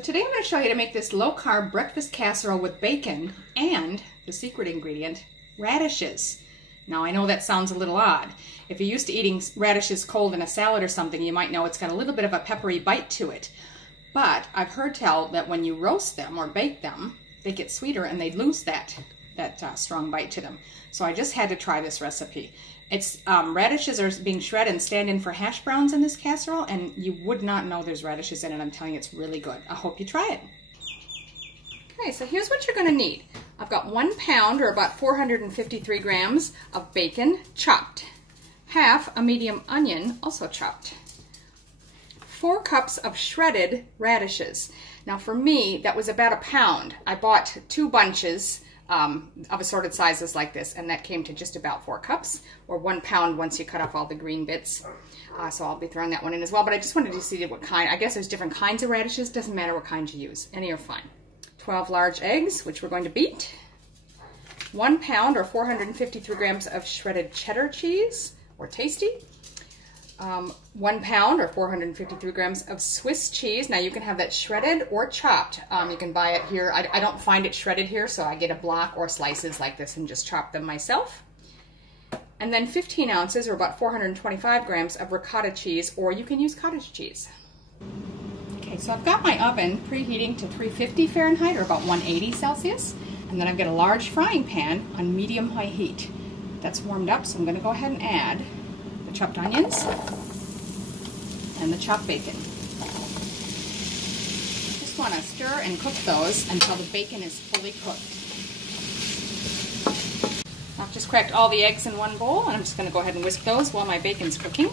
So today I'm going to show you how to make this low-carb breakfast casserole with bacon and the secret ingredient, radishes. Now I know that sounds a little odd. If you're used to eating radishes cold in a salad or something, you might know it's got a little bit of a peppery bite to it. But I've heard tell that when you roast them or bake them, they get sweeter and they lose that strong bite to them. So I just had to try this recipe. It's radishes are being shredded and stand in for hash browns in this casserole, and you would not know there's radishes in it. I'm telling you, it's really good. I hope you try it. Okay, so here's what you're going to need. I've got 1 pound, or about 453 grams of bacon chopped, half a medium onion also chopped, 4 cups of shredded radishes. Now for me, that was about 1 pound. I bought 2 bunches of assorted sizes like this, and that came to just about 4 cups, or 1 pound once you cut off all the green bits. So I'll be throwing that one in as well, but I just wanted to see what kind. I guess there's different kinds of radishes. Doesn't matter what kind you use. Any are fine. 12 large eggs, which we're going to beat. 1 pound, or 453 grams of shredded cheddar cheese, or tasty. 1 pound, or 453 grams of Swiss cheese. Now you can have that shredded or chopped. You can buy it here. I don't find it shredded here, so I get a block or slices like this and just chop them myself. And then 15 ounces, or about 425 grams of ricotta cheese, or you can use cottage cheese. Okay, so I've got my oven preheating to 350 Fahrenheit, or about 180 Celsius. And then I've got a large frying pan on medium-high heat. That's warmed up, so I'm going to go ahead and add the chopped onions and the chopped bacon. Just want to stir and cook those until the bacon is fully cooked. I've just cracked all the eggs in one bowl, and I'm just going to go ahead and whisk those while my bacon's cooking.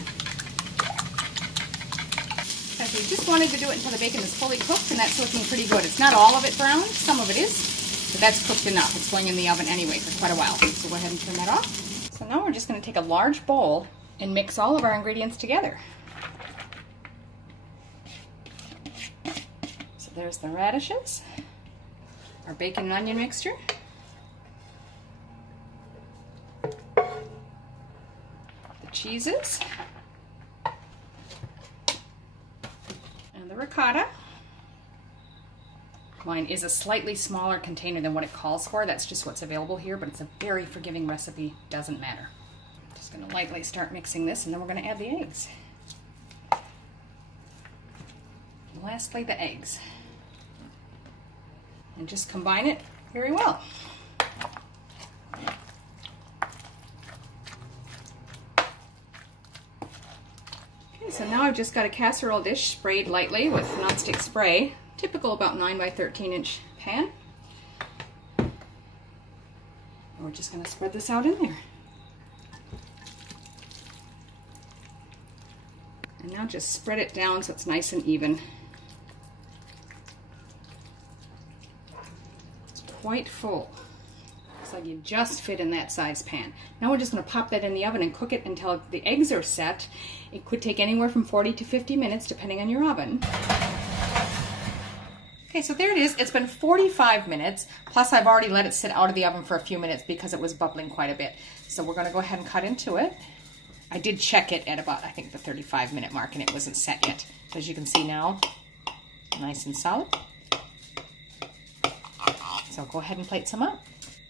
So we just wanted to do it until the bacon is fully cooked, and that's looking pretty good. It's not all of it brown, some of it is, but that's cooked enough. It's going in the oven anyway for quite a while. So go ahead and turn that off. So now we're just going to take a large bowl and mix all of our ingredients together. So there's the radishes, our bacon and onion mixture, the cheeses, and the ricotta. Mine is a slightly smaller container than what it calls for. That's just what's available here, but it's a very forgiving recipe. Doesn't matter. Just going to lightly start mixing this, and then we're going to add the eggs. And lastly, the eggs. And just combine it very well. Okay, so now I've just got a casserole dish sprayed lightly with nonstick spray. Typical about 9 by 13 inch pan. And we're just going to spread this out in there. And now just spread it down so it's nice and even. It's quite full. Looks like you just fit in that size pan. Now we're just going to pop that in the oven and cook it until the eggs are set. It could take anywhere from 40 to 50 minutes depending on your oven. Okay, so there it is. It's been 45 minutes, plus I've already let it sit out of the oven for a few minutes because it was bubbling quite a bit. So we're going to go ahead and cut into it. I did check it at about, I think, the 35-minute mark, and it wasn't set yet. So as you can see now, nice and solid. So go ahead and plate some up.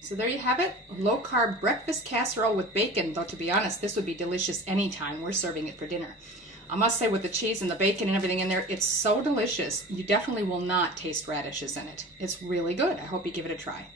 So there you have it, low-carb breakfast casserole with bacon, though to be honest, this would be delicious anytime. We're serving it for dinner. I must say, with the cheese and the bacon and everything in there, it's so delicious. You definitely will not taste radishes in it. It's really good. I hope you give it a try.